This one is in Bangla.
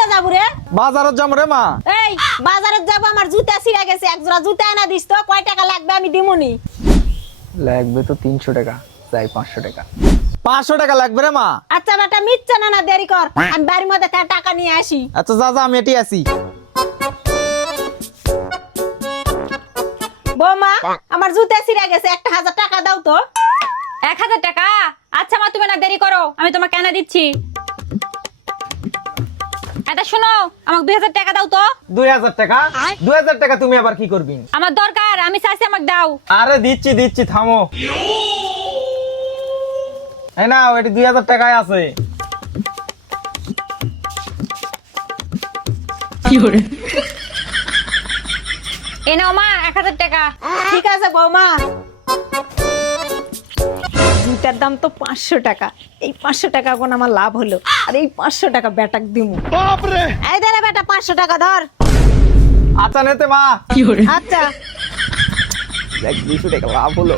কোনটা যাবো রে? বাজারত যাম রে মা। এই বাজারে যাবো, আমার জুতা ছিঁড়ে গেছে, এক জোড়া জুতা এনে দিস তো। কয় টাকা লাগবে আমি দিমুনি। লাগবে তো 300 টাকা, যাই 500 টাকা। 500 টাকা লাগবে রে মা। আচ্ছা বেটা মিথ্যা না দেরি কর, আমি বাড়ির মধ্যে থেকে টাকা নিয়ে আসি। আচ্ছা যা যা, আমি এটি আছি। বৌমা আমার জুতা ছিঁড়ে গেছে, 1000 টাকা দাও তো। 1000 টাকা? আচ্ছা মা, তুমি না দেরি করো, আমি তোমাকে এনে দিচ্ছি। এটা শোনো, আমাকে 2000 টাকা দাও তো। 2000 টাকা? 2000 টাকা তুমি আবার কি করবি? আমার দরকার, আমি চাইছি, আমাকে দাও। আরে দিচ্ছি দিচ্ছি, থামো। এই নাও, এটি 2000 টাকায় আছে। এ নাও মা 1000 টাকা। ঠিক আছে বৌমা। জুতার দাম তো 500 টাকা, এই 500 টাকা কোন আমার লাভ হলো, আর এই 500 টাকা বেটাক দিমু। এই দে রে বেটা, 500 টাকা ধর। আচ্ছা নেতে মা। আচ্ছা 200 টাকা লাভ হলো।